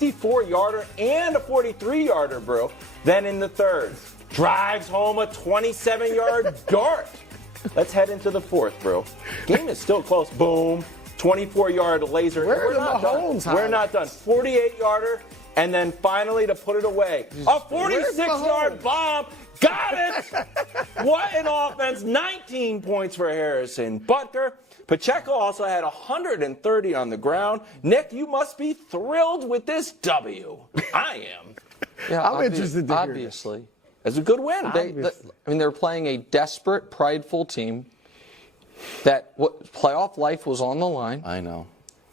54-yarder and a 43-yarder, bro. Then in the third, drives home a 27-yard dart. Let's head into the fourth, bro. Game is still close. Boom. 24-yard laser. We're not done. We're not done. 48-yarder. And then finally, to put it away, a 46-yard bomb. Got it! What an offense. 19 points for Harrison Butker. Pacheco also had 130 on the ground. Nick, you must be thrilled with this W. I am. Yeah, I'm interested to hear obviously. It's a good win. They're playing a desperate, prideful team that playoff life was on the line. I know.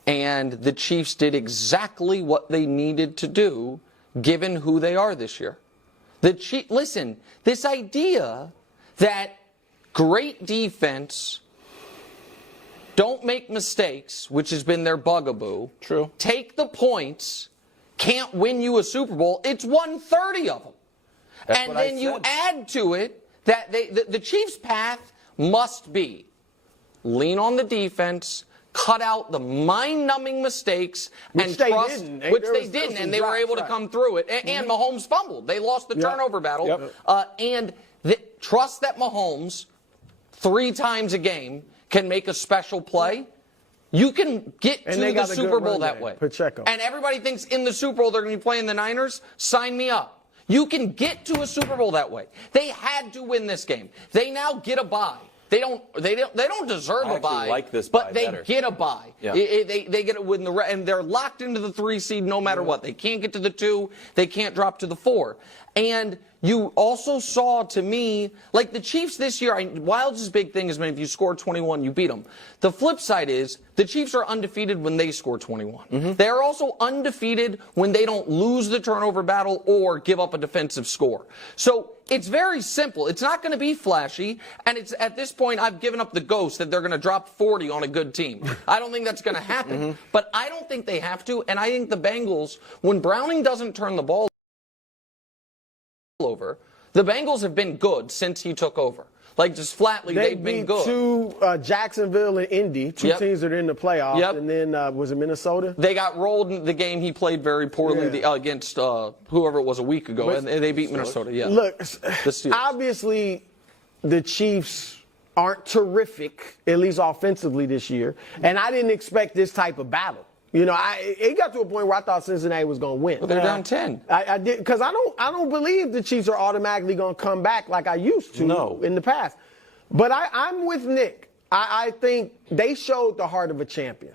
And the Chiefs did exactly what they needed to do, given who they are this year. Listen, this idea that great defense, don't make mistakes, which has been their bugaboo. True. Take the points, can't win you a Super Bowl. It's 130 of them. That's and then you add to it that the Chiefs' path must be lean on the defense, cut out the mind-numbing mistakes, and trust, which they didn't, and they were able to come through it. And Mahomes fumbled. They lost the turnover battle. And trust that Mahomes, 3 times a game, can make a special play. You can get to the Super Bowl that way. Pacheco. And everybody thinks in the Super Bowl they're going to be playing the Niners. Sign me up. You can get to a Super Bowl that way. They had to win this game. They now get a bye. They don't deserve a bye, like this but they better. get a bye. Yeah. They get it with and they're locked into the 3 seed no matter what. They can't get to the 2. They can't drop to the 4. And you also saw, to me, like the Chiefs this year, Wilds' big thing is, man, if you score 21, you beat them. The flip side is the Chiefs are undefeated when they score 21. They are also undefeated when they don't lose the turnover battle or give up a defensive score. So it's very simple. It's not going to be flashy, and it's at this point I've given up the ghost that they're going to drop 40 on a good team. I don't think that's going to happen, but I don't think they have to, and I think the Bengals, when Browning doesn't turn the ball over, the Bengals have been good since he took over. Like, just flatly, they've been good. They beat Jacksonville and Indy, two teams that are in the playoffs, and then was it Minnesota? They got rolled in the game. He played very poorly against whoever it was a week ago, and they beat Minnesota. Yeah. Look, obviously, the Chiefs aren't terrific, at least offensively this year, and I didn't expect this type of battle. You know, it got to a point where I thought Cincinnati was going to win. Well, they're down 10. I did, because I don't believe the Chiefs are automatically going to come back like I used to in the past. But I'm with Nick. I think they showed the heart of a champion.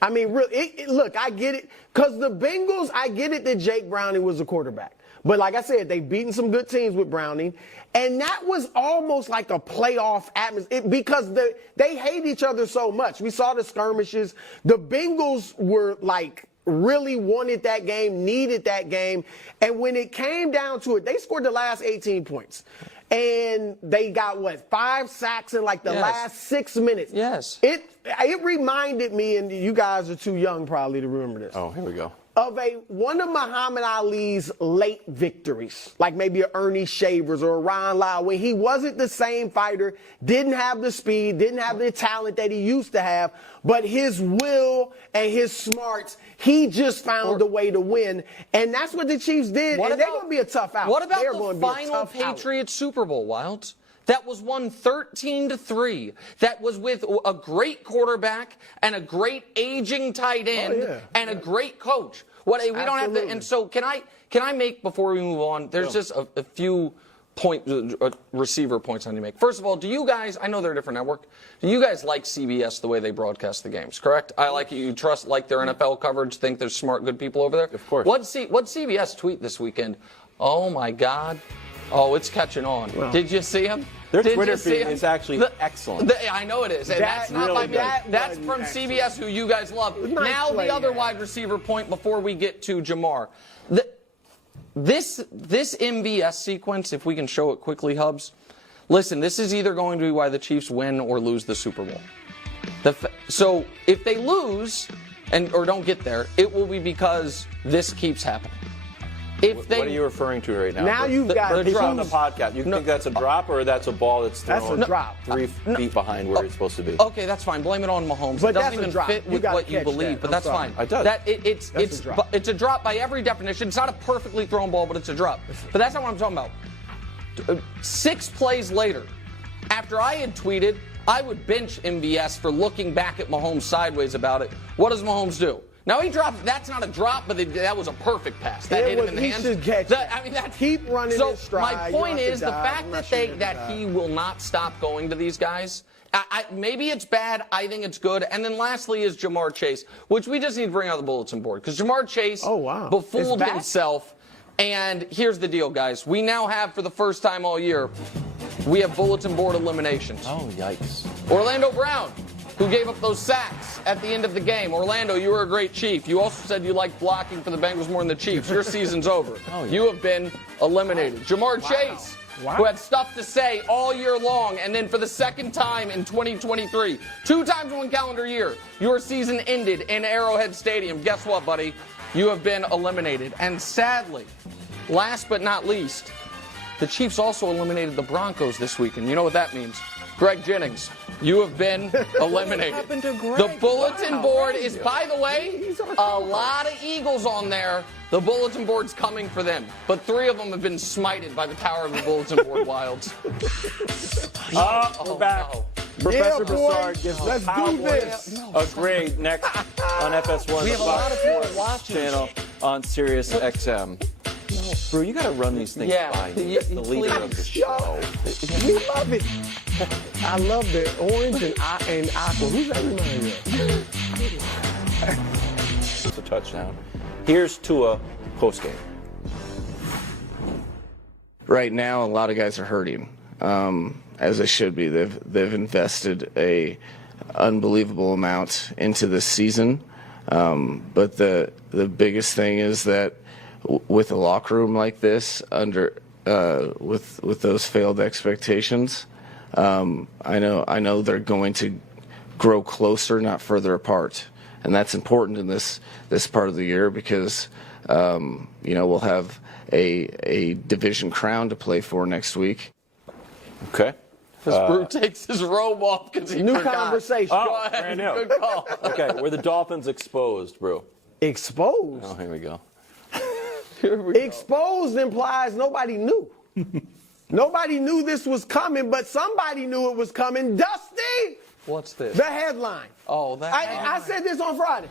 I mean, really, look, I get it. Because the Bengals, I get it that Jake Browning was the quarterback. But like I said, they've beaten some good teams with Browning. And that was almost like a playoff atmosphere because they hate each other so much. We saw the skirmishes. The Bengals were like really wanted that game, needed that game. And when it came down to it, they scored the last 18 points. And they got, 5 sacks in like the last 6 minutes. Yes. It reminded me, and you guys are too young probably to remember this. Oh, here we go. Of one of Muhammad Ali's late victories, like maybe a Ernie Shavers or a Ron Lyle, when he wasn't the same fighter, didn't have the speed, didn't have the talent that he used to have, but his will and his smarts, he just found a way to win. And that's what the Chiefs did, and they're going to be a tough out. What about the final Patriots Super Bowl, Wilds? That was won 13-3. That was with a great quarterback and a great aging tight end and a great coach. We don't have to. And so can I make, before we move on? There's just a few receiver points I need to make. First of all, do you guys? I know they're a different network. Do you guys like CBS the way they broadcast the games? Correct. I like it. You trust their NFL coverage. Think there's smart, good people over there. Of course. What'd CBS tweet this weekend? Oh my God. Oh, it's catching on. Well, did you see him? Their Twitter feed is actually excellent. I know it is. And that's not really that's from CBS, who you guys love. Now the other wide receiver point before we get to Jamar. This MVS sequence, if we can show it quickly, Hubs. Listen, this is either going to be why the Chiefs win or lose the Super Bowl. So if they lose or don't get there, it will be because this keeps happening. If they, what are you referring to right now? Now you've got the drop on the podcast. You think that's a drop or that's a ball that's thrown That's a drop. 3 feet behind where it's supposed to be? Okay, that's fine. Blame it on Mahomes. But it doesn't that's a even drop. fit You with gotta what you catch believe, that. but I'm that's sorry. fine. It does. It's a drop. It's a drop by every definition. It's not a perfectly thrown ball, but it's a drop. But that's not what I'm talking about. 6 plays later, after I had tweeted, I would bench MVS for looking back at Mahomes sideways about it. What does Mahomes do? Now he drops. That's not a drop, but that was a perfect pass. That hit him in the hands. He should catch that. I mean, that's, keep running in stride. My point is the fact that he will not stop going to these guys. Maybe it's bad. I think it's good. And then lastly is Jamar Chase, which we just need to bring out the bulletin board because Jamar Chase befooled himself. And here's the deal, guys. We now have, for the first time all year, we have bulletin board eliminations. Oh, yikes. Orlando Brown, who gave up those sacks at the end of the game. Orlando, you were a great Chief. You also said you liked blocking for the Bengals more than the Chiefs. Your season's over. Oh, yeah. You have been eliminated. Jamar Chase, who had stuff to say all year long, and then for the second time in 2023, 2 times in 1 calendar year, your season ended in Arrowhead Stadium. Guess what, buddy? You have been eliminated. And sadly, last but not least, the Chiefs also eliminated the Broncos this weekend. You know what that means. Greg Jennings, you have been eliminated. What happened to Greg? The bulletin board is, by the way, a lot of Eagles on there. The bulletin board's coming for them. But 3 of them have been smited by the power of the bulletin board, Wilds. We're back. No. Professor boy. Broussard gives Let's the do Cowboys this. a grade next on FS1. We have a lot of people Fox watching. channel on Sirius XM. Bro, you got to run these things Yeah, by me. you- The leader of the show. We love it. I love the orange and aqua. Who's that remind you of? It's a touchdown. Here's Tua postgame. Right now, a lot of guys are hurting, as they should be. They've invested a unbelievable amount into this season, but the biggest thing is that with a locker room like this, with those failed expectations, I know they're going to grow closer, not further apart, and that's important in this part of the year because we'll have a division crown to play for next week. Okay. As Brew takes his robe off because he New forgot. conversation. Go ahead. brand new. Good call. Okay, were the Dolphins exposed, bro? Exposed. Oh, here we go. Exposed implies nobody knew. Nobody knew this was coming, but somebody knew it was coming. Dusty, What's this? the headline. Oh, that. I said this on Friday.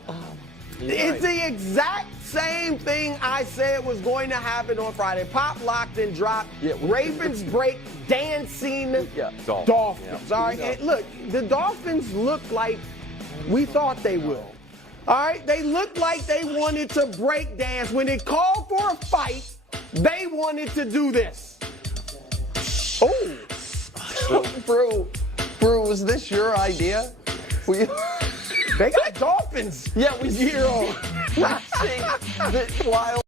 It's the exact same thing I said was going to happen on Friday. Pop, locked, and dropped. Yeah. Ravens break dancing Dolphins. Dolphins. All right, and look, the Dolphins look like we thought they would. All right, they looked like they wanted to break dance. When it called for a fight, they wanted to do this. Oh, Brew, was this your idea? they got Dolphins. Yeah, we year old. watching the Wild